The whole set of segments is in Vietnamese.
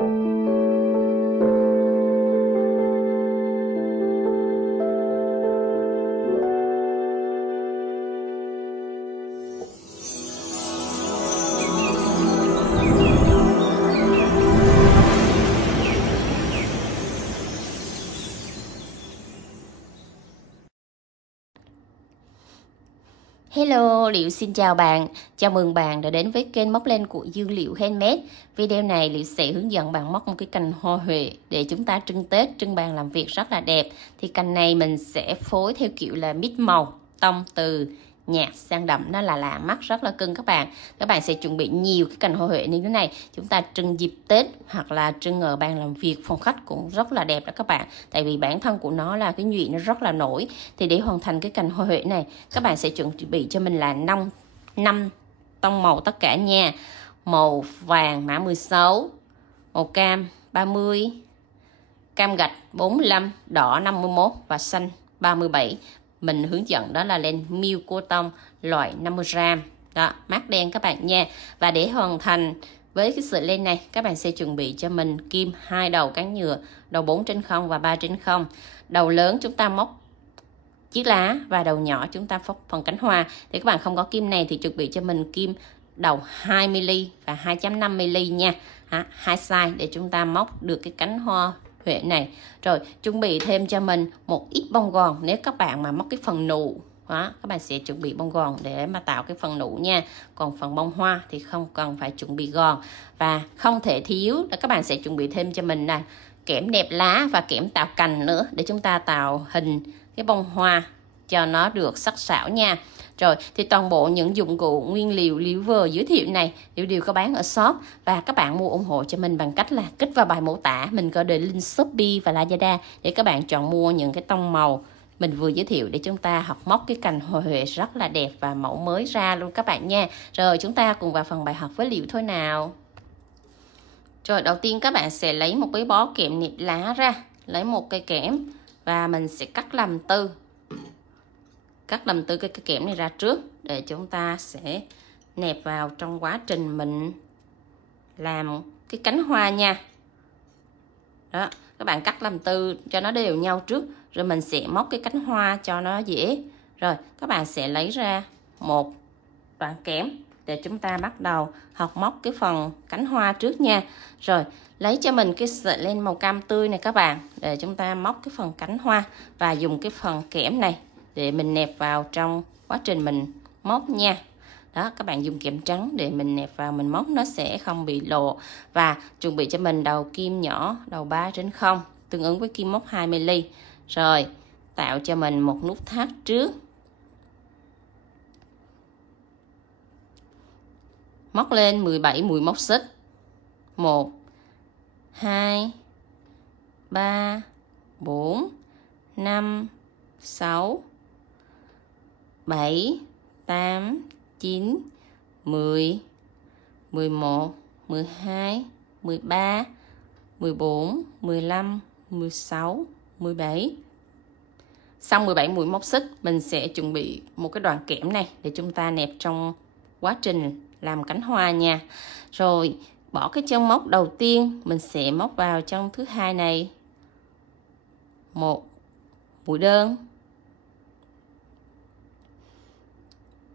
Hello, Liệu xin chào bạn. Chào mừng bạn đã đến với kênh móc len của Dương Liệu Handmade. Video này Liệu sẽ hướng dẫn bạn móc một cái cành hoa huệ để chúng ta trưng Tết, trưng bàn làm việc rất là đẹp. Thì cành này mình sẽ phối theo kiểu là mix màu, tông từ nhạt sang đậm, nó là lạ mắt, rất là cưng các bạn. Các bạn sẽ chuẩn bị nhiều cái cành hoa huệ như thế này, chúng ta trưng dịp Tết hoặc là trưng ở bàn làm việc, phòng khách cũng rất là đẹp đó các bạn. Tại vì bản thân của nó là cái nhụy nó rất là nổi. Thì để hoàn thành cái cành hoa huệ này, các bạn sẽ chuẩn bị cho mình là 5 tông màu tất cả nha. Màu vàng mã 16, màu cam 30, cam gạch 45, đỏ 51 và xanh 37. Mình hướng dẫn đó là len Milk Cotton loại 50g. Đó, mát đen các bạn nha. Và để hoàn thành với cái sợi len này, các bạn sẽ chuẩn bị cho mình kim 2 đầu cán nhựa, đầu 4/0 và 3/0. Đầu lớn chúng ta móc chiếc lá và đầu nhỏ chúng ta móc phần cánh hoa. Thì các bạn không có kim này thì chuẩn bị cho mình kim đầu 2mm và 2.5mm nha. Hai size để chúng ta móc được cái cánh hoa huệ này. Rồi chuẩn bị thêm cho mình một ít bông gòn. Nếu các bạn mà móc cái phần nụ đó, các bạn sẽ chuẩn bị bông gòn để mà tạo cái phần nụ nha. Còn phần bông hoa thì không cần phải chuẩn bị gòn. Và không thể thiếu là các bạn sẽ chuẩn bị thêm cho mình là kẽm đẹp lá và kẽm tạo cành nữa, để chúng ta tạo hình cái bông hoa cho nó được sắc sảo nha. Rồi thì toàn bộ những dụng cụ nguyên liệu liễu vờ giới thiệu này đều có bán ở shop, và các bạn mua ủng hộ cho mình bằng cách là kích vào bài mô tả, mình có để link Shopee và Lazada để các bạn chọn mua những cái tông màu mình vừa giới thiệu, để chúng ta học móc cái cành hoa huệ rất là đẹp và mẫu mới ra luôn các bạn nha. Rồi chúng ta cùng vào phần bài học với Liệu thôi nào. Rồi đầu tiên các bạn sẽ lấy một cái bó kẽm nẹp lá ra, lấy một cây kẽm và mình sẽ cắt làm tư. Cắt làm tư cái kẽm này ra trước để chúng ta sẽ nẹp vào trong quá trình mình làm cái cánh hoa nha. Đó, các bạn cắt làm tư cho nó đều nhau trước, rồi mình sẽ móc cái cánh hoa cho nó dễ. Rồi các bạn sẽ lấy ra một đoạn kẽm để chúng ta bắt đầu học móc cái phần cánh hoa trước nha. Rồi lấy cho mình cái sợi len màu cam tươi này các bạn, để chúng ta móc cái phần cánh hoa và dùng cái phần kẽm này để mình nẹp vào trong quá trình mình móc nha. Đó, các bạn dùng kẽm trắng để mình nẹp vào, mình móc nó sẽ không bị lộ. Và chuẩn bị cho mình đầu kim nhỏ, đầu 3/0 tương ứng với kim móc 2mm. Rồi tạo cho mình một nút thắt trước, móc lên 17 mũi móc xích. 1 2 3 4 5 6 7 8 9 10 11 12 13 14 15 16 17. Xong 17 mũi móc xích, mình sẽ chuẩn bị một cái đoạn kẽm này để chúng ta nẹp trong quá trình làm cánh hoa nha. Rồi bỏ cái chân móc đầu tiên, mình sẽ móc vào chân thứ hai này một mũi đơn.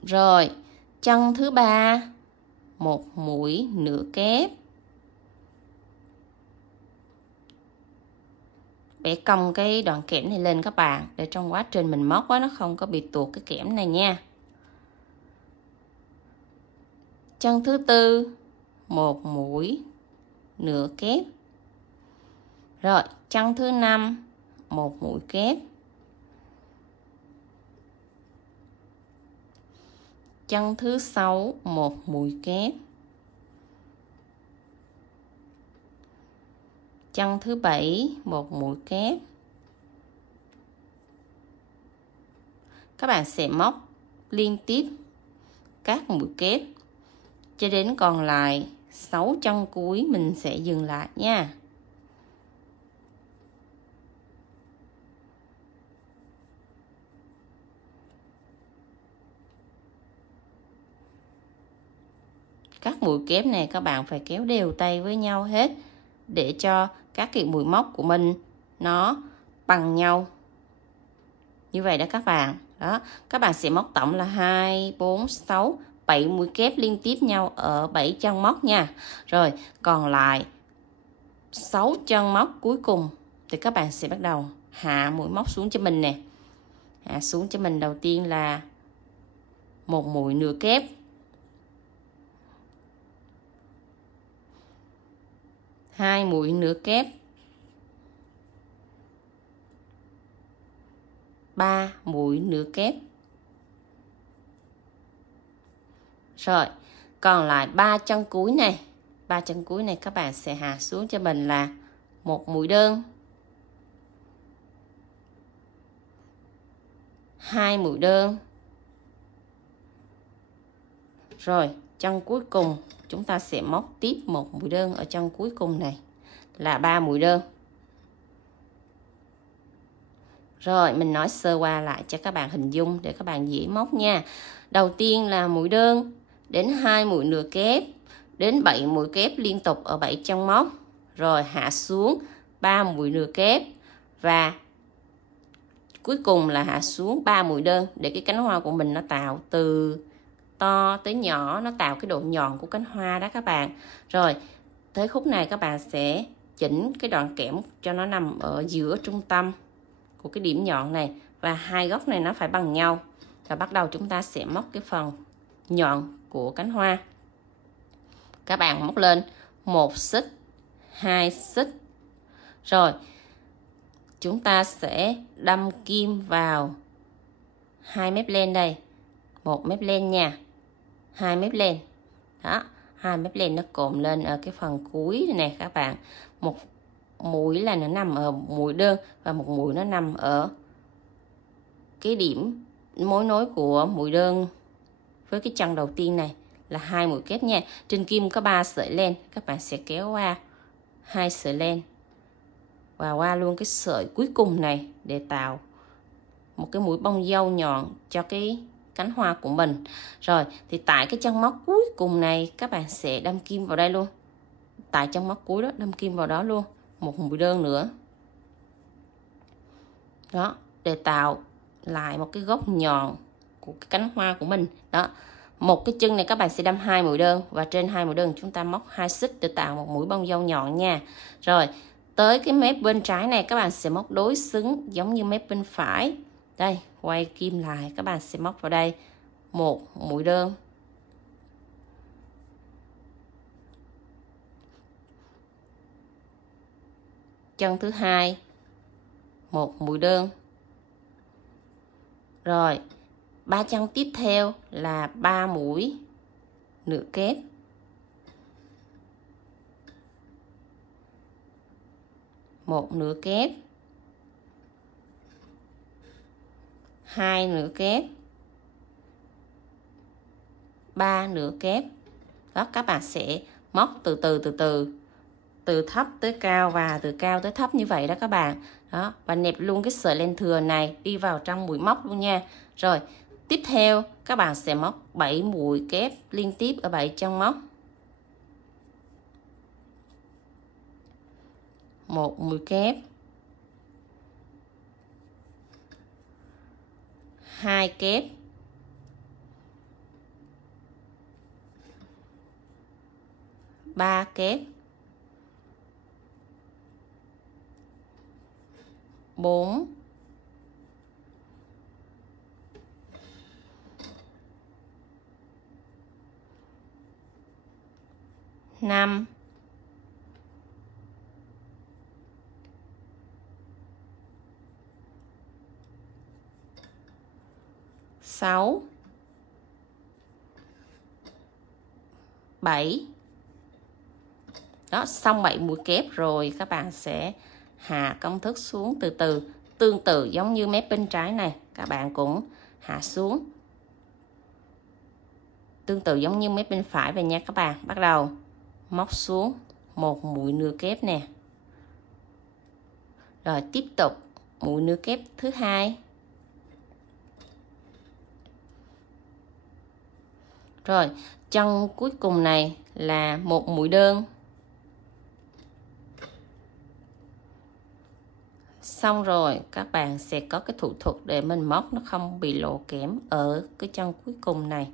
Rồi chân thứ ba một mũi nửa kép. Bẻ cong cái đoạn kẽm này lên các bạn, để trong quá trình mình móc nó không có bị tuột cái kẽm này nha. Chân thứ tư một mũi nửa kép. Rồi chân thứ năm một mũi kép. Chân thứ sáu một mũi kép. Chân thứ bảy một mũi kép. Các bạn sẽ móc liên tiếp các mũi kép cho đến còn lại 6 chân cuối, mình sẽ dừng lại nha. Các mũi kép này các bạn phải kéo đều tay với nhau hết, để cho các cái mũi móc của mình nó bằng nhau. Như vậy đó các bạn. Đó, các bạn sẽ móc tổng là 2, 4, 6, 7 mũi kép liên tiếp nhau ở 7 chân móc nha. Rồi, còn lại 6 chân móc cuối cùng thì các bạn sẽ bắt đầu hạ mũi móc xuống cho mình nè. Hạ xuống cho mình đầu tiên là một mũi nửa kép. Hai mũi nửa kép. 3 mũi nửa kép. Rồi, còn lại 3 chân cuối này. 3 chân cuối này các bạn sẽ hạ xuống cho mình là một mũi đơn. 2 mũi đơn. Rồi, chân cuối cùng chúng ta sẽ móc tiếp một mũi đơn ở chân cuối cùng này là 3 mũi đơn. Rồi, mình nói sơ qua lại cho các bạn hình dung để các bạn dễ móc nha. Đầu tiên là mũi đơn, đến 2 mũi nửa kép, đến 7 mũi kép liên tục ở 7 chân móc. Rồi hạ xuống 3 mũi nửa kép và cuối cùng là hạ xuống 3 mũi đơn để cái cánh hoa của mình nó tạo từ to tới nhỏ, nó tạo cái độ nhọn của cánh hoa đó các bạn. Rồi, tới khúc này các bạn sẽ chỉnh cái đoạn kẽm cho nó nằm ở giữa trung tâm của cái điểm nhọn này và hai góc này nó phải bằng nhau. Và bắt đầu chúng ta sẽ móc cái phần nhọn của cánh hoa. Các bạn móc lên 1 xích, 2 xích. Rồi, chúng ta sẽ đâm kim vào 2 mép len đây. 1 mép len nha. 2 mép len. Đó, 2 mép len nó cộm lên ở cái phần cuối này nè các bạn. Một mũi là nó nằm ở mũi đơn và một mũi nó nằm ở cái điểm mối nối của mũi đơn với cái chân đầu tiên này là 2 mũi kép nha. Trên kim có 3 sợi len, các bạn sẽ kéo qua 2 sợi len và qua luôn cái sợi cuối cùng này để tạo một cái mũi bông dâu nhọn cho cái cánh hoa của mình. Rồi, thì tại cái chân móc cuối cùng này các bạn sẽ đâm kim vào đây luôn. Tại chân móc cuối đó đâm kim vào đó luôn, một mũi đơn nữa. Đó, để tạo lại một cái góc nhọn của cái cánh hoa của mình. Đó, một cái chân này các bạn sẽ đâm 2 mũi đơn và trên 2 mũi đơn chúng ta móc 2 xích để tạo một mũi bông dâu nhọn nha. Rồi, tới cái mép bên trái này các bạn sẽ móc đối xứng giống như mép bên phải. Đây, quay kim lại, các bạn sẽ móc vào đây một mũi đơn. Chân thứ hai, một mũi đơn. Rồi, 3 chân tiếp theo là 3 mũi nửa kép. Một nửa kép. 2 nửa kép. 3 nửa kép. Đó, các bạn sẽ móc từ thấp tới cao và từ cao tới thấp như vậy đó các bạn. Đó, và nẹp luôn cái sợi len thừa này đi vào trong mũi móc luôn nha. Rồi, tiếp theo các bạn sẽ móc 7 mũi kép liên tiếp ở 7 chân móc. Một mũi kép. 2 kép. 3 kép. 4 5 6 7. Đó, xong 7 mũi kép rồi các bạn sẽ hạ công thức xuống từ từ, tương tự giống như mép bên trái này, các bạn cũng hạ xuống tương tự giống như mép bên phải vậy nha các bạn. Bắt đầu móc xuống một mũi nửa kép nè. Rồi tiếp tục mũi nửa kép thứ hai. Rồi, chân cuối cùng này là một mũi đơn. Xong rồi các bạn sẽ có cái thủ thuật để mình móc nó không bị lộ kẽm ở cái chân cuối cùng này.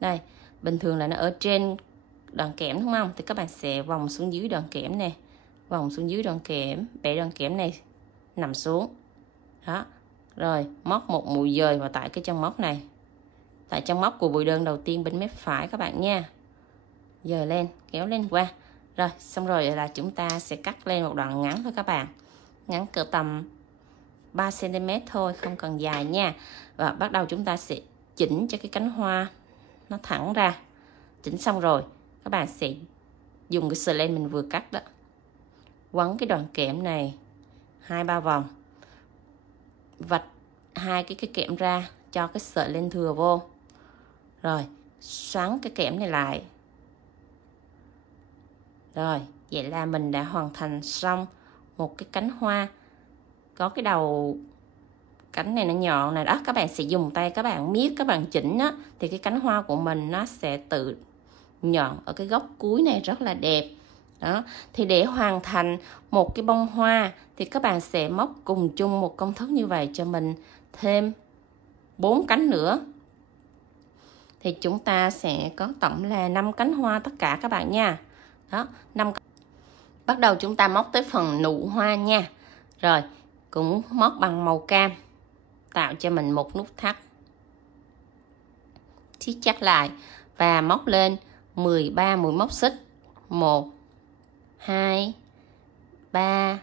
Đây, bình thường là nó ở trên đoạn kẽm đúng không? Thì các bạn sẽ vòng xuống dưới đoạn kẽm nè, vòng xuống dưới đoạn kẽm, bẻ đoạn kẽm này nằm xuống. Đó. Rồi, móc một mũi dời vào tại cái chân móc này. Tại chân móc của mũi đơn đầu tiên bên mép phải các bạn nha. Dời lên, kéo lên qua. Rồi, xong rồi là chúng ta sẽ cắt lên một đoạn ngắn thôi các bạn. Ngắn cỡ tầm 3 cm thôi, không cần dài nha. Và bắt đầu chúng ta sẽ chỉnh cho cái cánh hoa nó thẳng ra. Chỉnh xong rồi, các bạn sẽ dùng cái sợi len mình vừa cắt đó, quấn cái đoạn kẽm này 2-3 vòng, vạch hai cái kẽm ra cho cái sợi len thừa vô. Rồi, xoắn cái kẽm này lại. Rồi, vậy là mình đã hoàn thành xong một cái cánh hoa. Có cái đầu cánh này nó nhọn này đó, các bạn sẽ dùng tay các bạn miết, các bạn chỉnh á, thì cái cánh hoa của mình nó sẽ tự nhọn ở cái góc cuối này, rất là đẹp. Đó, thì để hoàn thành một cái bông hoa thì các bạn sẽ móc cùng chung một công thức như vậy cho mình thêm 4 cánh nữa. Thì chúng ta sẽ có tổng là 5 cánh hoa tất cả các bạn nha. Đó, 5. Bắt đầu chúng ta móc tới phần nụ hoa nha. Rồi, cũng móc bằng màu cam, tạo cho mình một nút thắt, siết chặt lại và móc lên 13 mũi móc xích. 1 2 3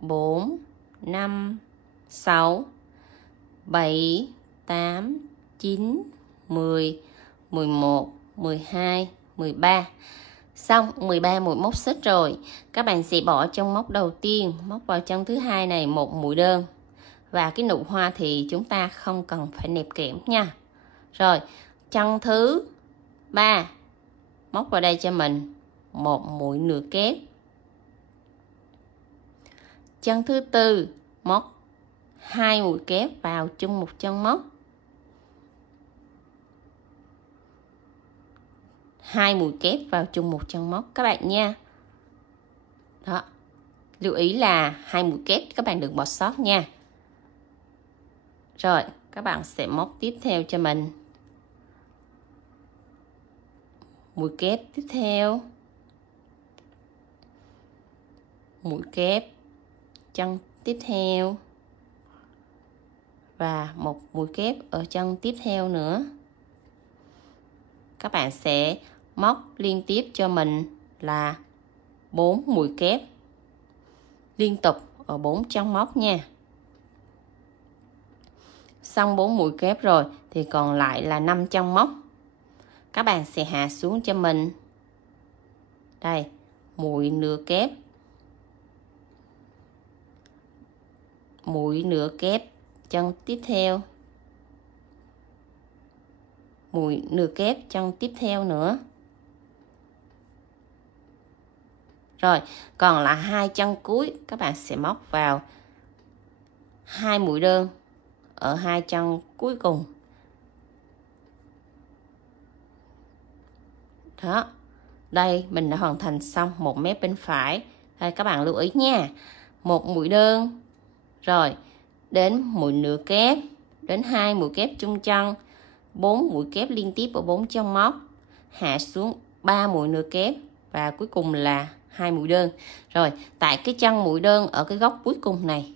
4 5 6 7 8 9 10 11 12 13. Xong 13 mũi móc xích rồi, các bạn sẽ bỏ trong móc đầu tiên, móc vào chân thứ hai này một mũi đơn. Và cái nụ hoa thì chúng ta không cần phải nẹp kẽm nha. Rồi, chân thứ 3 móc vào đây cho mình một mũi nửa kép. Chân thứ tư móc 2 mũi kép vào chung một chân móc. 2 mũi kép vào chung một chân móc các bạn nha. Đó. Lưu ý là 2 mũi kép các bạn đừng bỏ sót nha. Rồi, các bạn sẽ móc tiếp theo cho mình. Mũi kép tiếp theo. Mũi kép chân tiếp theo. Và một mũi kép ở chân tiếp theo nữa. Các bạn sẽ móc liên tiếp cho mình là 4 mũi kép liên tục ở 4 chân móc nha. Xong 4 mũi kép rồi thì còn lại là 5 chân móc. Các bạn sẽ hạ xuống cho mình đây, mũi nửa kép, mũi nửa kép chân tiếp theo, mũi nửa kép chân tiếp theo nữa. Rồi, còn là 2 chân cuối, các bạn sẽ móc vào 2 mũi đơn ở 2 chân cuối cùng. Đó. Đây mình đã hoàn thành xong một mép bên phải. Đây các bạn lưu ý nha. Một mũi đơn. Rồi, đến mũi nửa kép, đến 2 mũi kép chung chân, 4 mũi kép liên tiếp ở 4 chân móc, hạ xuống 3 mũi nửa kép và cuối cùng là 2 mũi đơn. Rồi, tại cái chân mũi đơn ở cái góc cuối cùng này,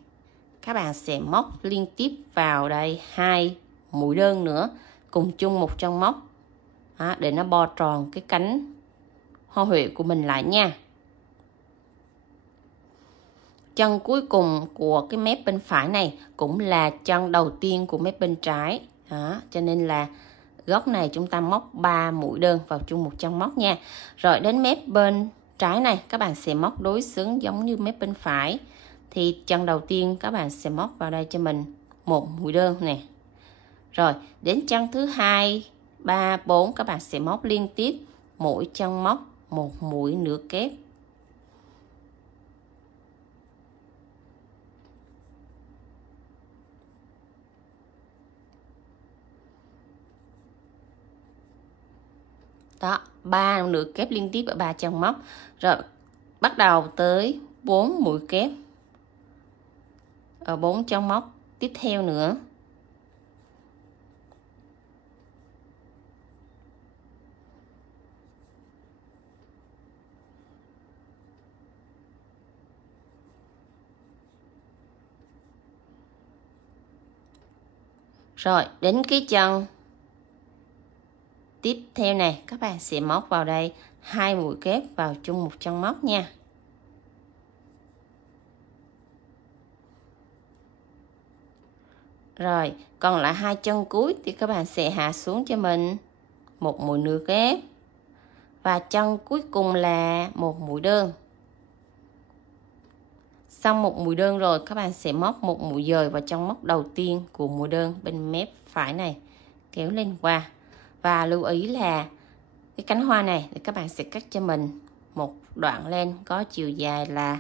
các bạn sẽ móc liên tiếp vào đây 2 mũi đơn nữa cùng chung một chân móc. Đó, để nó bo tròn cái cánh hoa huệ của mình lại nha. Chân cuối cùng của cái mép bên phải này cũng là chân đầu tiên của mép bên trái. Đó, cho nên là góc này chúng ta móc 3 mũi đơn vào chung một chân móc nha. Rồi đến mép bên trái này các bạn sẽ móc đối xứng giống như mép bên phải. Thì chân đầu tiên các bạn sẽ móc vào đây cho mình một mũi đơn nè. Rồi đến chân thứ 2, 3, 4 các bạn sẽ móc liên tiếp mỗi chân móc một mũi nửa kép. Đó, 3 nửa kép liên tiếp ở 3 chân móc. Rồi bắt đầu tới 4 mũi kép ở 4 chân móc tiếp theo nữa. Rồi đến cái chân tiếp theo này, các bạn sẽ móc vào đây 2 mũi kép vào chung một chân móc nha. Rồi còn lại 2 chân cuối thì các bạn sẽ hạ xuống cho mình một mũi nửa kép và chân cuối cùng là một mũi đơn. Xong một mũi đơn rồi, các bạn sẽ móc một mũi dời vào chân móc đầu tiên của mũi đơn bên mép phải này, kéo lên qua. Và lưu ý là cái cánh hoa này thì các bạn sẽ cắt cho mình một đoạn len có chiều dài là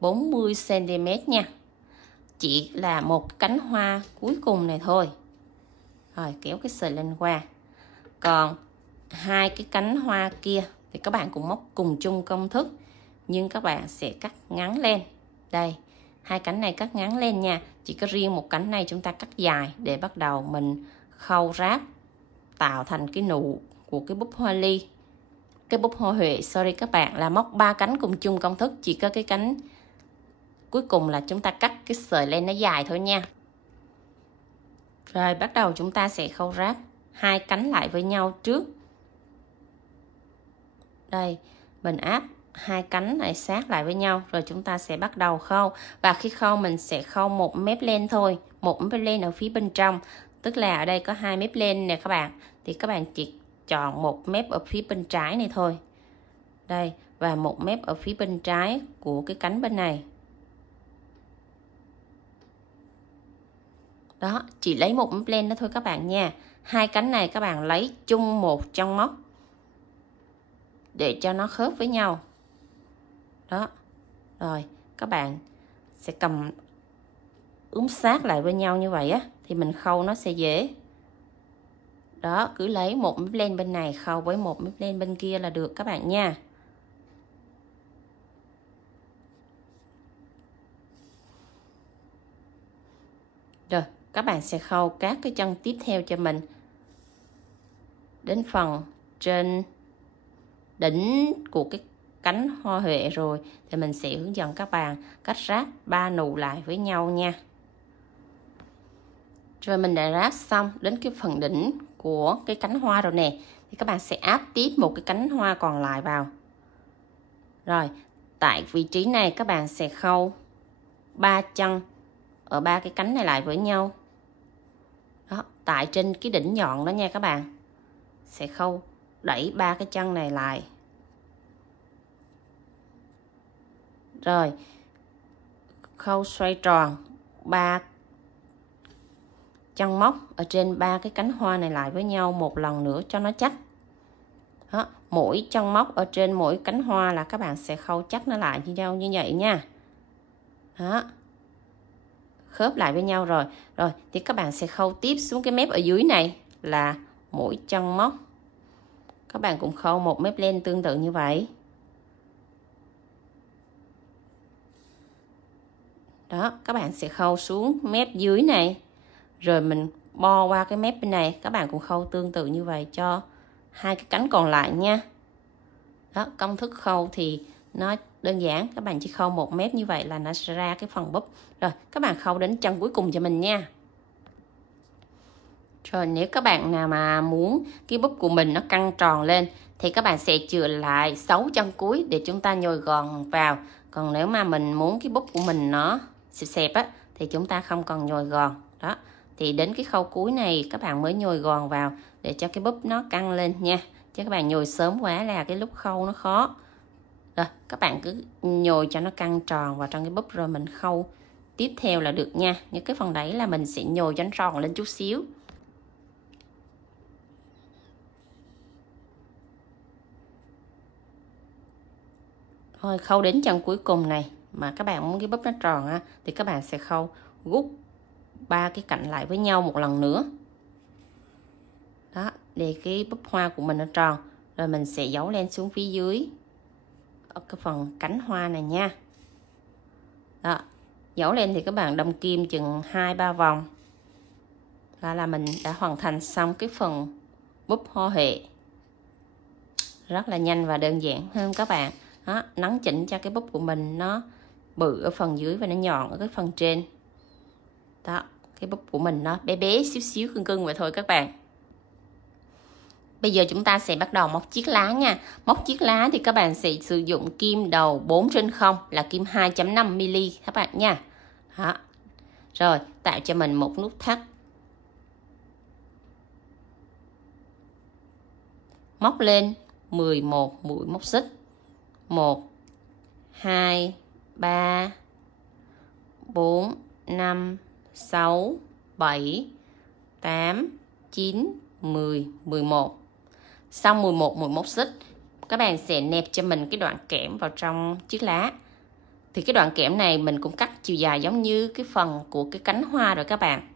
40 cm nha. Chỉ là một cánh hoa cuối cùng này thôi. Rồi kéo cái sợi len qua. Còn 2 cái cánh hoa kia thì các bạn cũng móc cùng chung công thức, nhưng các bạn sẽ cắt ngắn lên. Đây, 2 cánh này cắt ngắn lên nha. Chỉ có riêng một cánh này chúng ta cắt dài để bắt đầu mình khâu ráp tạo thành cái nụ của cái búp hoa ly. Cái búp hoa huệ, sorry các bạn, là móc 3 cánh cùng chung công thức, chỉ có cái cánh cuối cùng là chúng ta cắt cái sợi len nó dài thôi nha. Rồi bắt đầu chúng ta sẽ khâu ráp 2 cánh lại với nhau trước. Đây, mình áp 2 cánh này sát lại với nhau rồi chúng ta sẽ bắt đầu khâu. Và khi khâu mình sẽ khâu một mép len thôi, một mép len ở phía bên trong. Tức là ở đây có 2 mép len nè các bạn, thì các bạn chỉ chọn một mép ở phía bên trái này thôi. Đây, và một mép ở phía bên trái của cái cánh bên này. Đó, chỉ lấy một mép len đó thôi các bạn nha. 2 cánh này các bạn lấy chung một chân móc để cho nó khớp với nhau. Đó. Rồi, các bạn sẽ cầm úm sát lại với nhau như vậy á thì mình khâu nó sẽ dễ. Đó, cứ lấy một mép len bên này khâu với một mép len bên kia là được các bạn nha. Rồi, các bạn sẽ khâu các cái chân tiếp theo cho mình. Đến phần trên đỉnh của cái cánh hoa huệ rồi thì mình sẽ hướng dẫn các bạn cách ráp 3 nụ lại với nhau nha. Rồi mình đã ráp xong đến cái phần đỉnh của cái cánh hoa rồi nè, thì các bạn sẽ áp tiếp một cái cánh hoa còn lại vào. Rồi, tại vị trí này các bạn sẽ khâu 3 chân ở 3 cái cánh này lại với nhau. Đó, tại trên cái đỉnh nhọn đó nha các bạn. Sẽ khâu đẩy 3 cái chân này lại. Rồi, khâu xoay tròn 3 chân móc ở trên 3 cái cánh hoa này lại với nhau một lần nữa cho nó chắc. Đó, mỗi chân móc ở trên mỗi cánh hoa là các bạn sẽ khâu chắc nó lại với nhau như vậy nha. Đó, khớp lại với nhau rồi. Rồi thì các bạn sẽ khâu tiếp xuống cái mép ở dưới này là mỗi chân móc. Các bạn cũng khâu một mép len tương tự như vậy. Đó, các bạn sẽ khâu xuống mép dưới này. Rồi mình bo qua cái mép bên này, các bạn cũng khâu tương tự như vậy cho 2 cái cánh còn lại nha. Đó, công thức khâu thì nó đơn giản, các bạn chỉ khâu một mép như vậy là nó sẽ ra cái phần búp. Rồi, các bạn khâu đến chân cuối cùng cho mình nha. Rồi nếu các bạn nào mà muốn cái búp của mình nó căng tròn lên thì các bạn sẽ chừa lại 6 chân cuối để chúng ta nhồi gòn vào. Còn nếu mà mình muốn cái búp của mình nó xẹp xẹp á thì chúng ta không cần nhồi gòn. Đó, thì đến cái khâu cuối này các bạn mới nhồi gòn vào để cho cái búp nó căng lên nha. Chứ các bạn nhồi sớm quá là cái lúc khâu nó khó. Rồi, các bạn cứ nhồi cho nó căng tròn vào trong cái búp rồi mình khâu tiếp theo là được nha. Những cái phần đấy là mình sẽ nhồi cho nó tròn lên chút xíu. Thôi khâu đến chân cuối cùng này mà các bạn muốn cái búp nó tròn á thì các bạn sẽ khâu gút 3 cái cạnh lại với nhau một lần nữa. Đó, để cái búp hoa của mình nó tròn. Rồi mình sẽ giấu lên xuống phía dưới ở cái phần cánh hoa này nha. Đó, Dẫu lên thì các bạn đâm kim chừng 2-3 vòng là mình đã hoàn thành xong cái phần búp hoa huệ. Rất là nhanh và đơn giản hơn các bạn. Đó, nắn chỉnh cho cái búp của mình nó bự ở phần dưới và nó nhọn ở cái phần trên. Đó, cái búp của mình nó bé bé xíu xíu cưng cưng vậy thôi các bạn. Bây giờ chúng ta sẽ bắt đầu móc chiếc lá nha. Móc chiếc lá thì các bạn sẽ sử dụng kim đầu 4/0 là kim 2.5mm các bạn nha. Đó. Rồi, tạo cho mình một nút thắt. Móc lên 11 mũi móc xích. 1 2 3 4 5 6 7 8 9 10 11. Xong 11 mũi móc xích, các bạn sẽ nẹp cho mình cái đoạn kẽm vào trong chiếc lá. Thì cái đoạn kẽm này mình cũng cắt chiều dài giống như cái phần của cái cánh hoa rồi các bạn.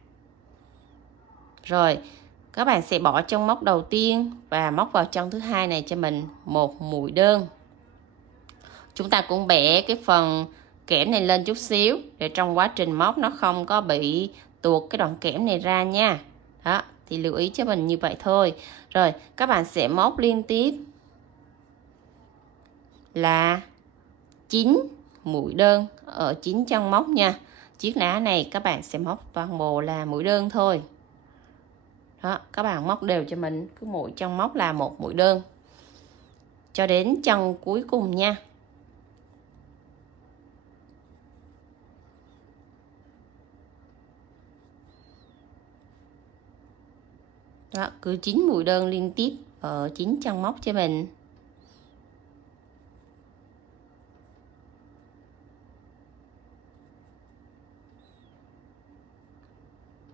Rồi, các bạn sẽ bỏ trong móc đầu tiên và móc vào trong thứ hai này cho mình một mũi đơn. Chúng ta cũng bẻ cái phần kẽm này lên chút xíu để trong quá trình móc nó không có bị tuột cái đoạn kẽm này ra nha. Đó, thì lưu ý cho mình như vậy thôi. Rồi, các bạn sẽ móc liên tiếp là 9 mũi đơn ở 9 chân móc nha. Chiếc lá này các bạn sẽ móc toàn bộ là mũi đơn thôi. Đó, các bạn móc đều cho mình cứ mỗi chân móc là một mũi đơn cho đến chân cuối cùng nha. Đó, cứ 9 mũi đơn liên tiếp ở 9 chân móc cho mình.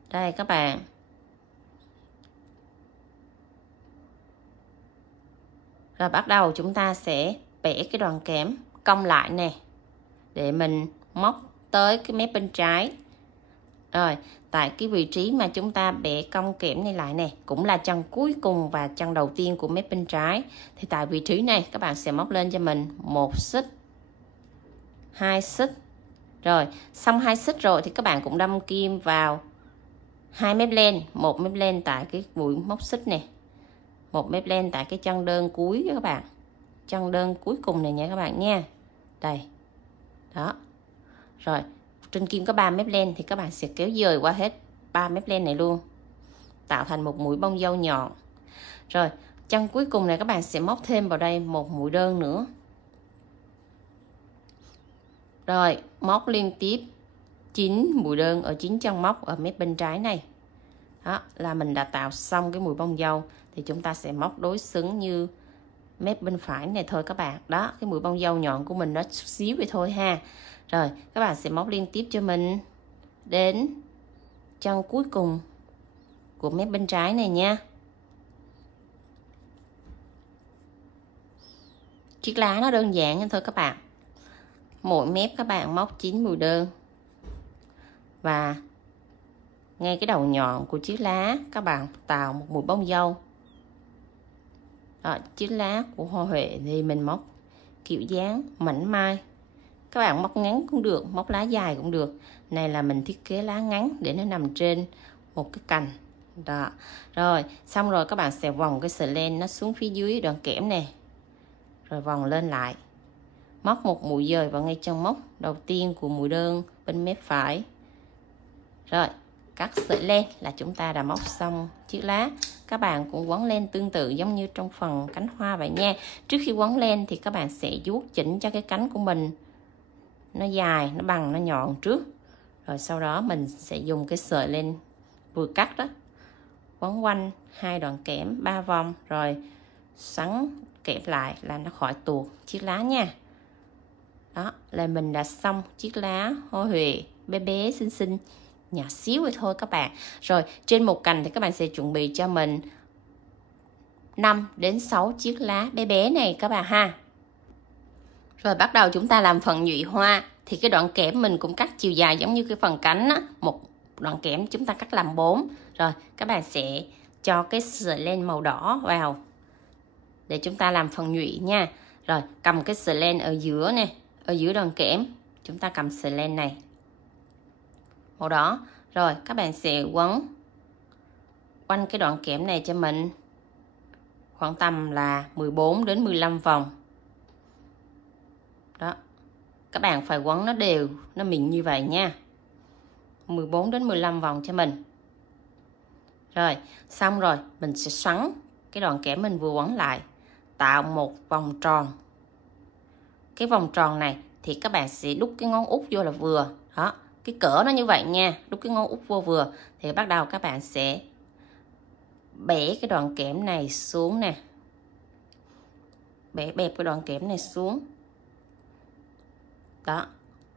Đây các bạn. Rồi bắt đầu chúng ta sẽ bẻ cái đoạn kẽm cong lại nè. Để mình móc tới cái mép bên trái. Rồi, tại cái vị trí mà chúng ta bẻ cong kẽm này lại nè, cũng là chân cuối cùng và chân đầu tiên của mép bên trái. Thì tại vị trí này các bạn sẽ móc lên cho mình 1 xích, 2 xích. Rồi, xong 2 xích rồi thì các bạn cũng đâm kim vào 2 mép len, 1 mép len tại cái mũi móc xích này. 1 mép len tại cái chân đơn cuối các bạn. Chân đơn cuối cùng này nha các bạn nha. Đây. Đó. Rồi, trên kim có 3 mép len thì các bạn sẽ kéo dời qua hết 3 mép len này luôn. Tạo thành một mũi bông dâu nhọn. Rồi, chân cuối cùng này các bạn sẽ móc thêm vào đây một mũi đơn nữa. Rồi, móc liên tiếp 9 mũi đơn ở 9 chân móc ở mép bên trái này. Đó, là mình đã tạo xong cái mũi bông dâu. Thì chúng ta sẽ móc đối xứng như mép bên phải này thôi các bạn. Đó, cái mũi bông dâu nhọn của mình nó chút xíu vậy thôi ha. Rồi, các bạn sẽ móc liên tiếp cho mình đến chân cuối cùng của mép bên trái này nha. Chiếc lá nó đơn giản thôi các bạn. Mỗi mép các bạn móc 9 mũi đơn. Và ngay cái đầu nhọn của chiếc lá các bạn tạo một mũi bông dâu. Đó, chiếc lá của hoa huệ thì mình móc kiểu dáng mảnh mai. Các bạn móc ngắn cũng được, móc lá dài cũng được. Này là mình thiết kế lá ngắn để nó nằm trên một cái cành. Đó. Rồi, xong rồi các bạn sẽ vòng cái sợi len nó xuống phía dưới đoạn kẽm này. Rồi vòng lên lại. Móc một mũi dời vào ngay chân móc đầu tiên của mũi đơn bên mép phải. Rồi, cắt sợi len là chúng ta đã móc xong chiếc lá. Các bạn cũng quấn len tương tự giống như trong phần cánh hoa vậy nha. Trước khi quấn len thì các bạn sẽ vuốt chỉnh cho cái cánh của mình nó dài, nó bằng, nó nhọn trước. Rồi sau đó mình sẽ dùng cái sợi len vừa cắt đó quấn quanh 2 đoạn kẽm 3 vòng rồi xoắn kẹp lại là nó khỏi tuột chiếc lá nha. Đó là mình đã xong chiếc lá hoa huệ bé bé xinh xinh nhỏ xíu vậy thôi các bạn. Rồi trên một cành thì các bạn sẽ chuẩn bị cho mình 5 đến 6 chiếc lá bé bé này các bạn ha. Rồi bắt đầu chúng ta làm phần nhụy hoa. Thì cái đoạn kẽm mình cũng cắt chiều dài giống như cái phần cánh á. Một đoạn kẽm chúng ta cắt làm 4. Rồi các bạn sẽ cho cái sợi len màu đỏ vào để chúng ta làm phần nhụy nha. Rồi cầm cái sợi len ở giữa nè, ở giữa đoạn kẽm chúng ta cầm sợi len này màu đỏ. Rồi các bạn sẽ quấn quanh cái đoạn kẽm này cho mình khoảng tầm là 14 đến 15 vòng. Đó, các bạn phải quấn nó đều, nó mịn như vậy nha. 14 đến 15 vòng cho mình. Rồi, xong rồi mình sẽ xoắn cái đoạn kẽm mình vừa quấn lại, tạo một vòng tròn. Cái vòng tròn này thì các bạn sẽ đút cái ngón út vô là vừa. Đó, cái cỡ nó như vậy nha, đút cái ngón út vô vừa. Thì bắt đầu các bạn sẽ bẻ cái đoạn kẽm này xuống nè. Bẹp cái đoạn kẽm này xuống. Đó,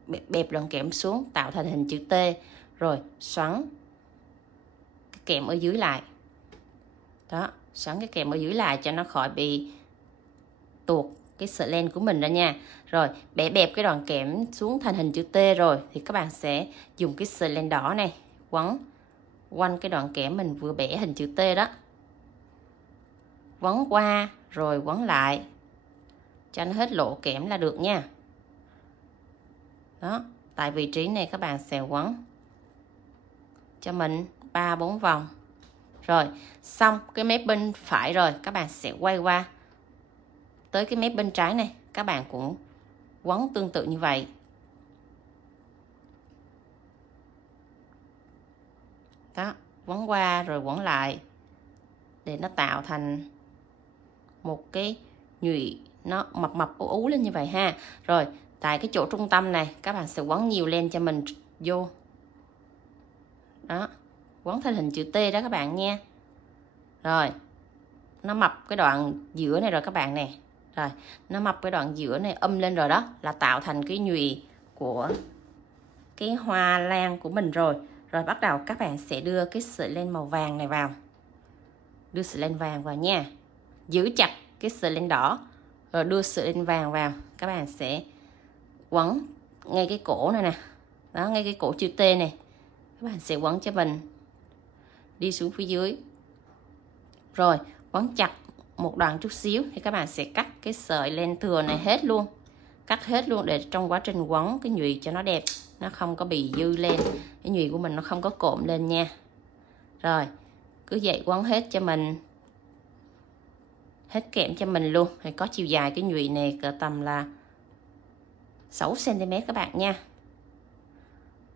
bẹp đoạn kẽm xuống tạo thành hình chữ T. Rồi xoắn cái kẽm ở dưới lại. Đó, xoắn cái kẽm ở dưới lại cho nó khỏi bị tuột cái sợi len của mình ra nha. Rồi bẹp cái đoạn kẽm xuống thành hình chữ T rồi thì các bạn sẽ dùng cái sợi len đỏ này quấn quanh cái đoạn kẽm mình vừa bẻ hình chữ T đó. Quấn qua rồi quấn lại cho nó hết lỗ kẽm là được nha. Đó, tại vị trí này các bạn sẽ quấn cho mình 3-4 vòng. Rồi, xong cái mép bên phải rồi, các bạn sẽ quay qua tới cái mép bên trái này, các bạn cũng quấn tương tự như vậy. Đó, quấn qua rồi quấn lại để nó tạo thành một cái nhụy nó mập ú ú lên như vậy ha. Rồi, tại cái chỗ trung tâm này các bạn sẽ quấn nhiều len cho mình vô. Đó, quấn thành hình chữ T đó các bạn nha. Rồi, nó mập cái đoạn giữa này rồi các bạn nè. Rồi, nó mập cái đoạn giữa này lên rồi đó, là tạo thành cái nhụy của cái hoa lan của mình rồi. Rồi bắt đầu các bạn sẽ đưa cái sợi len màu vàng này vào. Đưa sợi len vàng vào nha. Giữ chặt cái sợi len đỏ rồi đưa sợi len vàng vào. Các bạn sẽ quấn ngay cái cổ này nè. Đó, ngay cái cổ chữ T này. Các bạn sẽ quấn cho mình đi xuống phía dưới. Rồi, quấn chặt một đoạn chút xíu thì các bạn sẽ cắt cái sợi len thừa này hết luôn. Cắt hết luôn để trong quá trình quấn cái nhụy cho nó đẹp, nó không có bị dư lên, cái nhụy của mình nó không có cộm lên nha. Rồi, cứ vậy quấn hết cho mình, hết kẽm cho mình luôn. Thì có chiều dài cái nhụy này cỡ tầm là 6 cm các bạn nha.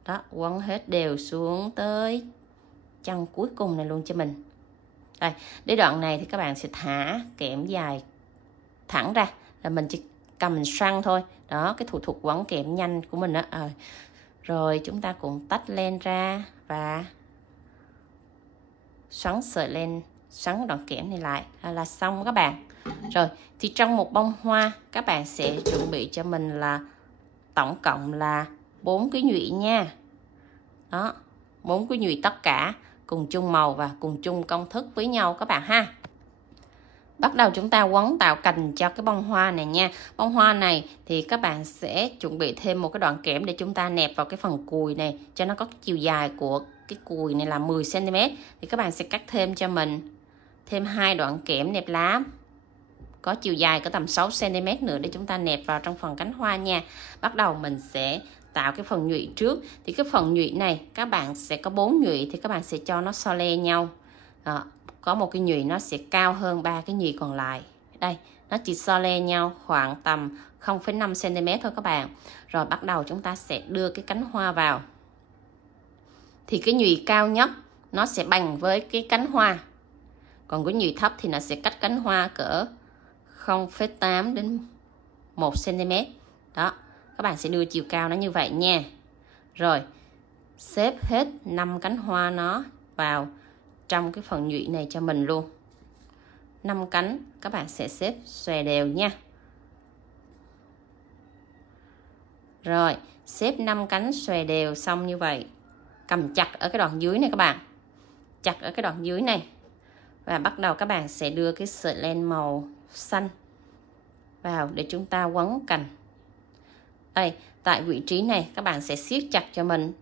Đó, quấn hết đều xuống tới chân cuối cùng này luôn cho mình. Đây, đến đoạn này thì các bạn sẽ thả kẽm dài thẳng ra, là mình chỉ cầm mình xoăn thôi. Đó, cái thủ thuật quấn kẽm nhanh của mình đó. Rồi chúng ta cũng tách len ra và xoắn sợi len, xoắn đoạn kẽm này lại là xong các bạn. Rồi thì trong một bông hoa các bạn sẽ chuẩn bị cho mình là tổng cộng là 4 cái nhụy nha. Đó, 4 cái nhụy tất cả cùng chung màu và cùng chung công thức với nhau các bạn ha. Bắt đầu chúng ta quấn tạo cành cho cái bông hoa này nha. Bông hoa này thì các bạn sẽ chuẩn bị thêm một cái đoạn kẽm để chúng ta nẹp vào cái phần cùi này cho nó có cái chiều dài của cái cùi này là 10 cm. Thì các bạn sẽ cắt thêm cho mình thêm 2 đoạn kẽm nẹp lá có chiều dài có tầm 6 cm nữa để chúng ta nẹp vào trong phần cánh hoa nha. Bắt đầu mình sẽ tạo cái phần nhụy trước. Thì cái phần nhụy này các bạn sẽ có 4 nhụy thì các bạn sẽ cho nó so le nhau. Đó, có một cái nhụy nó sẽ cao hơn 3 cái nhụy còn lại. Đây, nó chỉ so le nhau khoảng tầm 0,5 cm thôi các bạn. Rồi bắt đầu chúng ta sẽ đưa cái cánh hoa vào. Thì cái nhụy cao nhất nó sẽ bằng với cái cánh hoa. Còn cái nhụy thấp thì nó sẽ cách cánh hoa cỡ 0,8 đến 1 cm. Đó, các bạn sẽ đưa chiều cao nó như vậy nha. Rồi, xếp hết 5 cánh hoa nó vào trong cái phần nhụy này cho mình luôn. 5 cánh các bạn sẽ xếp xòe đều nha. Rồi, xếp 5 cánh xòe đều xong như vậy. Cầm chặt ở cái đoạn dưới này các bạn. Chặt ở cái đoạn dưới này. Và bắt đầu các bạn sẽ đưa cái sợi len màu xanh vào để chúng ta quấn cành. Đây, tại vị trí này các bạn sẽ siết chặt cho mình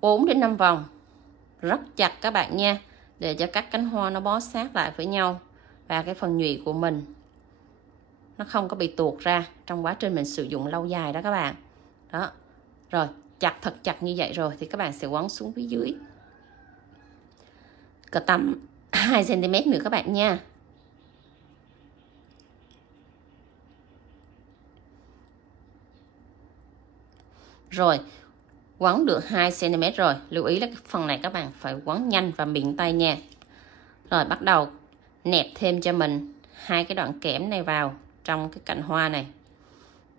4 đến 5 vòng. Rất chặt các bạn nha, để cho các cánh hoa nó bó sát lại với nhau và cái phần nhụy của mình nó không có bị tuột ra trong quá trình mình sử dụng lâu dài đó các bạn. Đó. Rồi, thật chặt như vậy rồi thì các bạn sẽ quấn xuống phía dưới cỡ tầm 2 cm nữa các bạn nha. Rồi, quấn được 2 cm rồi, lưu ý là cái phần này các bạn phải quấn nhanh và miệng tay nha. Rồi bắt đầu nẹp thêm cho mình 2 cái đoạn kẽm này vào trong cái cành hoa này.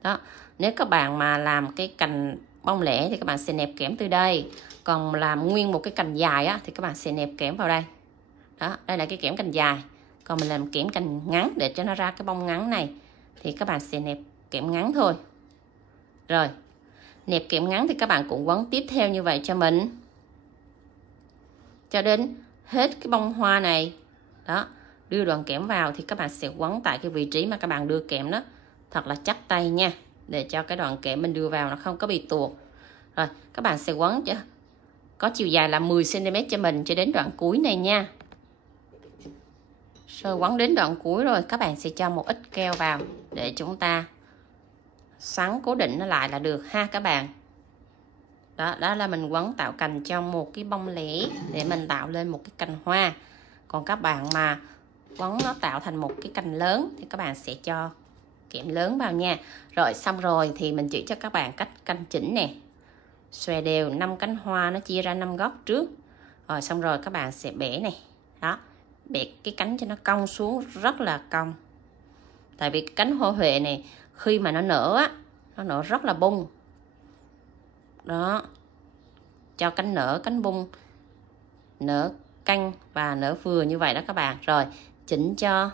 Đó, nếu các bạn mà làm cái cành bông lẻ thì các bạn sẽ nẹp kẽm từ đây. Còn làm nguyên một cái cành dài á, thì các bạn sẽ nẹp kẽm vào đây. Đó, đây là cái kẽm cành dài. Còn mình làm kẽm cành ngắn để cho nó ra cái bông ngắn này thì các bạn sẽ nẹp kẽm ngắn thôi. Rồi, nẹp kẽm ngắn thì các bạn cũng quấn tiếp theo như vậy cho mình, cho đến hết cái bông hoa này. Đó, đưa đoạn kẽm vào thì các bạn sẽ quấn tại cái vị trí mà các bạn đưa kẽm đó, thật là chắc tay nha, để cho cái đoạn kẽm mình đưa vào nó không có bị tuột. Rồi, các bạn sẽ quấn cho có chiều dài là 10 cm cho mình cho đến đoạn cuối này nha. Rồi quấn đến đoạn cuối rồi các bạn sẽ cho một ít keo vào để chúng ta xoắn cố định nó lại là được ha các bạn. Đó là mình quấn tạo cành cho một cái bông lẻ để mình tạo lên một cái cành hoa. Còn các bạn mà quấn nó tạo thành một cái cành lớn thì các bạn sẽ cho kẽm lớn vào nha. Rồi xong rồi thì mình chỉ cho các bạn cách canh chỉnh nè. Xòe đều 5 cánh hoa nó chia ra 5 góc trước. Rồi xong rồi các bạn sẽ bẻ này. Đó, bẻ cái cánh cho nó cong xuống rất là cong. Tại vì cái cánh hoa huệ này khi mà nó nở á, nó nở rất là bung. Đó, cho cánh nở, cánh bung, nở căng và nở vừa như vậy đó các bạn. Rồi chỉnh cho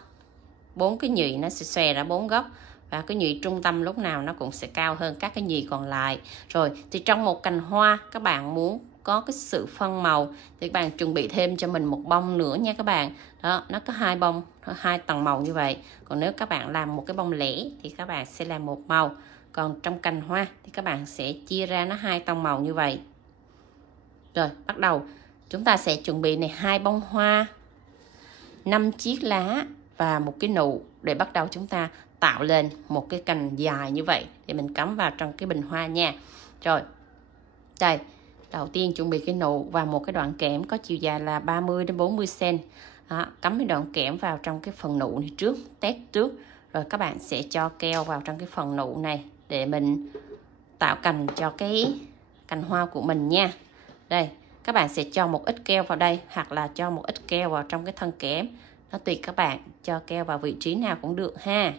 4 cái nhụy nó sẽ xòe ra 4 góc, và cái nhụy trung tâm lúc nào nó cũng sẽ cao hơn các cái nhụy còn lại. Rồi thì trong một cành hoa các bạn muốn có cái sự phân màu thì các bạn chuẩn bị thêm cho mình một bông nữa nha các bạn. Đó, nó có 2 bông, 2 tầng màu như vậy. Còn nếu các bạn làm một cái bông lẻ thì các bạn sẽ làm một màu. Còn trong cành hoa thì các bạn sẽ chia ra nó 2 tông màu như vậy. Rồi bắt đầu chúng ta sẽ chuẩn bị này 2 bông hoa, 5 chiếc lá và một cái nụ để bắt đầu chúng ta tạo lên một cái cành dài như vậy để mình cắm vào trong cái bình hoa nha. Rồi đây, đầu tiên chuẩn bị cái nụ và một cái đoạn kẽm có chiều dài là 30 đến 40 cm. Đó, cắm cái đoạn kẽm vào trong cái phần nụ này trước, test trước. Rồi các bạn sẽ cho keo vào trong cái phần nụ này để mình tạo cành cho cái cành hoa của mình nha. Đây, các bạn sẽ cho một ít keo vào đây hoặc là cho một ít keo vào trong cái thân kẽm. Nó tùy các bạn, cho keo vào vị trí nào cũng được ha.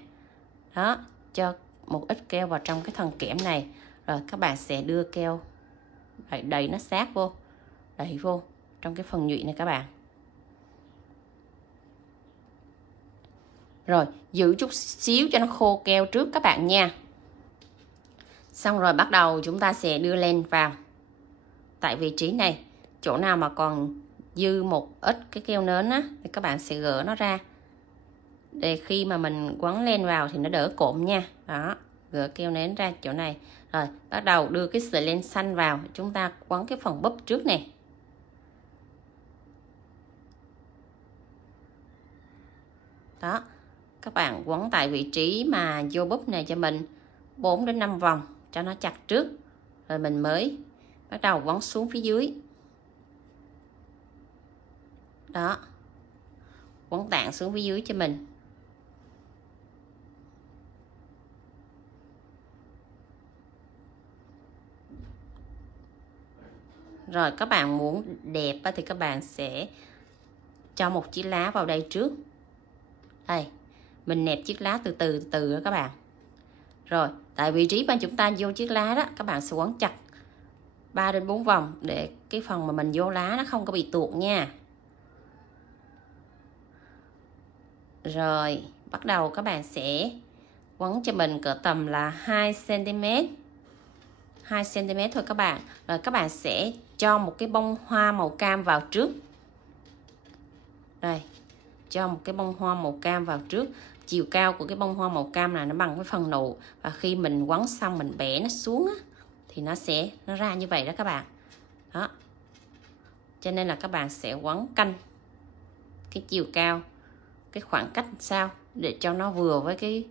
Đó, cho một ít keo vào trong cái thân kẽm này. Rồi các bạn sẽ đưa keo đẩy nó sát vô, đẩy vô trong cái phần nhụy này các bạn. Rồi giữ chút xíu cho nó khô keo trước các bạn nha. Xong rồi bắt đầu chúng ta sẽ đưa len vào tại vị trí này. Chỗ nào mà còn dư một ít cái keo nến á thì các bạn sẽ gỡ nó ra để khi mà mình quấn len vào thì nó đỡ cộm nha. Đó, gỡ keo nến ra chỗ này. Rồi bắt đầu đưa cái sợi len xanh vào, chúng ta quấn cái phần búp trước nè. Đó, các bạn quấn tại vị trí mà vô búp này cho mình 4 đến 5 vòng cho nó chặt trước. Rồi mình mới bắt đầu quấn xuống phía dưới. Đó, quấn tạng xuống phía dưới cho mình. Rồi các bạn muốn đẹp thì các bạn sẽ cho một chiếc lá vào đây trước. Đây, mình nẹp chiếc lá từ từ đó các bạn. Rồi, tại vị trí mà chúng ta vô chiếc lá đó, các bạn sẽ quấn chặt 3 đến 4 vòng để cái phần mà mình vô lá nó không có bị tuột nha. Rồi, bắt đầu các bạn sẽ quấn cho mình cỡ tầm là 2 cm. 2 cm thôi các bạn. Rồi các bạn sẽ cho một cái bông hoa màu cam vào trước. Đây, cho một cái bông hoa màu cam vào trước. Chiều cao của cái bông hoa màu cam này nó bằng với phần nụ, và khi mình quấn xong mình bẻ nó xuống á, thì nó ra như vậy đó các bạn. Đó, cho nên là các bạn sẽ quấn canh cái chiều cao, cái khoảng cách sao để cho nó vừa với cái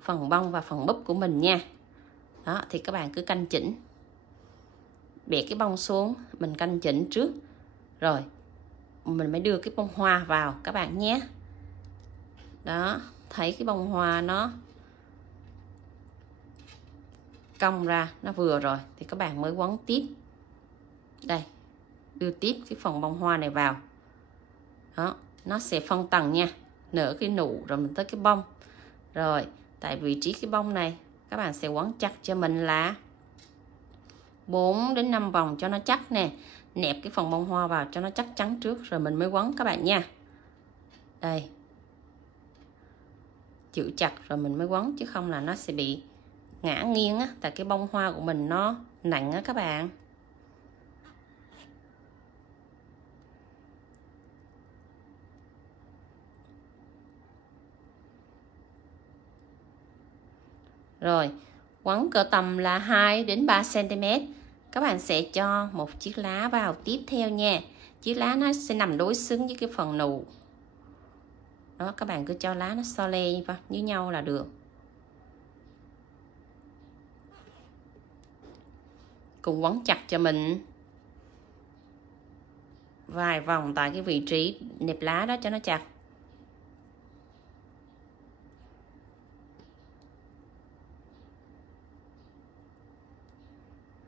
phần bông và phần búp của mình nha. Đó, thì các bạn cứ canh chỉnh bẻ cái bông xuống, mình canh chỉnh trước, rồi mình mới đưa cái bông hoa vào các bạn nhé. Đó, thấy cái bông hoa nó cong ra, nó vừa rồi thì các bạn mới quấn tiếp. Đây, đưa tiếp cái phần bông hoa này vào. Đó, nó sẽ phân tầng nha, nở cái nụ rồi mình tới cái bông. Rồi, tại vị trí cái bông này các bạn sẽ quấn chặt cho mình là 4 đến 5 vòng cho nó chắc nè. Nẹp cái phần bông hoa vào cho nó chắc chắn trước rồi mình mới quấn các bạn nha. Đây, giữ chặt rồi mình mới quấn, chứ không là nó sẽ bị ngã nghiêng á, tại cái bông hoa của mình nó nặng á các bạn. Rồi, quấn cỡ tầm là 2 đến 3 cm. Các bạn sẽ cho một chiếc lá vào tiếp theo nha. Chiếc lá nó sẽ nằm đối xứng với cái phần nụ. Đó, các bạn cứ cho lá nó so le như nhau là được. Cùng quấn chặt cho mình vài vòng tại cái vị trí nẹp lá đó cho nó chặt.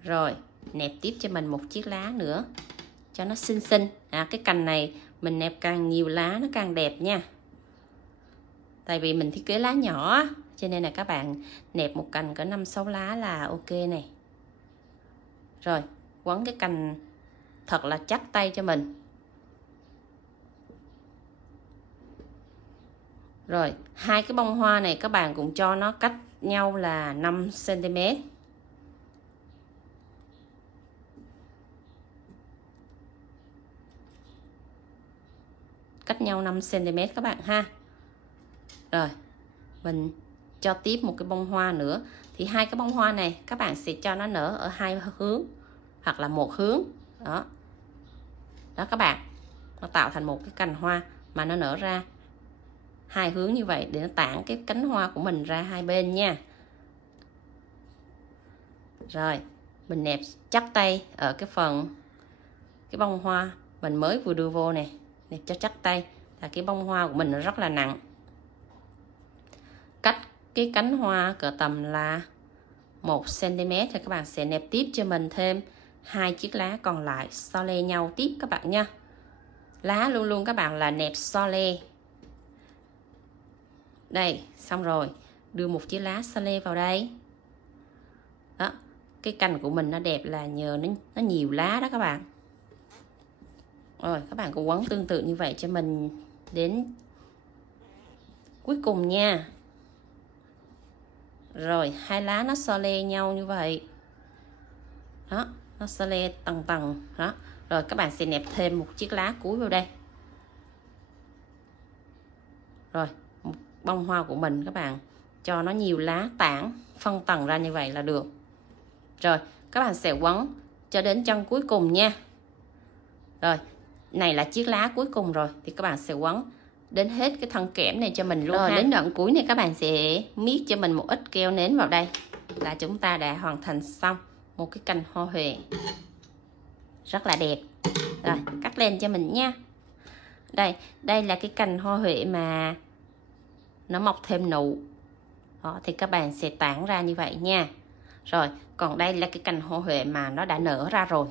Rồi, nẹp tiếp cho mình một chiếc lá nữa cho nó xinh xinh. Cái cành này mình nẹp càng nhiều lá nó càng đẹp nha. Tại vì mình thiết kế lá nhỏ cho nên là các bạn nẹp một cành cỡ 5-6 lá là ok này. Rồi, quấn cái cành thật là chắc tay cho mình. Rồi, hai cái bông hoa này các bạn cũng cho nó cách nhau là 5 cm. Cách nhau 5 cm các bạn ha. Rồi, mình cho tiếp một cái bông hoa nữa. Thì hai cái bông hoa này các bạn sẽ cho nó nở ở hai hướng hoặc là một hướng. Đó. Đó các bạn. Nó tạo thành một cái cành hoa mà nó nở ra hai hướng như vậy để nó tản cái cánh hoa của mình ra hai bên nha. Rồi, mình nẹp chắc tay ở cái phần cái bông hoa mình mới vừa đưa vô này, nẹp cho chắc tay. Là cái bông hoa của mình nó rất là nặng. Cách cái cánh hoa cỡ tầm là 1 cm thì các bạn sẽ nẹp tiếp cho mình thêm hai chiếc lá còn lại so le nhau tiếp các bạn nha. Lá luôn luôn các bạn là nẹp so le. Đây, xong rồi, đưa một chiếc lá so le vào đây. Đó, cái cành của mình nó đẹp là nhờ nó nhiều lá đó các bạn. Rồi, các bạn cũng quấn tương tự như vậy cho mình đến cuối cùng nha. Rồi, hai lá nó so le nhau như vậy. Đó, nó so le tầng tầng. Đó, rồi các bạn sẽ nẹp thêm một chiếc lá cuối vào đây. Rồi, một bông hoa của mình các bạn cho nó nhiều lá tản phân tầng ra như vậy là được. Rồi, các bạn sẽ quấn cho đến chân cuối cùng nha. Rồi, này là chiếc lá cuối cùng rồi thì các bạn sẽ quấn đến hết cái thân kẽm này cho mình luôn. Rồi, đến đoạn cuối này các bạn sẽ miết cho mình một ít keo nến vào đây là chúng ta đã hoàn thành xong một cái cành hoa huệ rất là đẹp. Rồi, cắt lên cho mình nha. Đây là cái cành hoa huệ mà nó mọc thêm nụ. Đó, thì các bạn sẽ tản ra như vậy nha. Rồi, còn đây là cái cành hoa huệ mà nó đã nở ra rồi.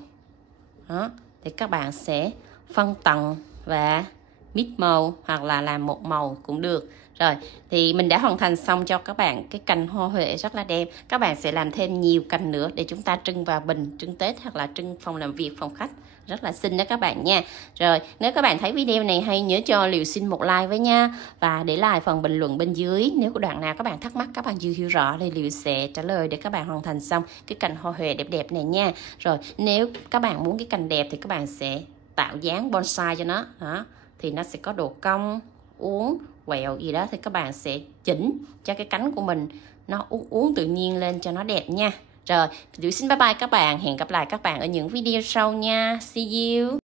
Đó, thì các bạn sẽ phân tầng và mix màu hoặc là làm một màu cũng được. Rồi, thì mình đã hoàn thành xong cho các bạn cái cành hoa huệ rất là đẹp. Các bạn sẽ làm thêm nhiều cành nữa để chúng ta trưng vào bình, trưng Tết hoặc là trưng phòng làm việc, phòng khách. Rất là xinh đó các bạn nha. Rồi, nếu các bạn thấy video này hay nhớ cho Liễu xin một like với nha. Và để lại phần bình luận bên dưới. Nếu có đoạn nào các bạn thắc mắc, các bạn chưa hiểu rõ thì Liễu sẽ trả lời để các bạn hoàn thành xong cái cành hoa huệ đẹp đẹp này nha. Rồi, nếu các bạn muốn cái cành đẹp thì các bạn sẽ tạo dáng bonsai cho nó. Đó, thì nó sẽ có độ cong, uốn, quẹo gì đó thì các bạn sẽ chỉnh cho cái cánh của mình nó uốn tự nhiên lên cho nó đẹp nha. Rồi, Liễu xin bye bye các bạn. Hẹn gặp lại các bạn ở những video sau nha. See you.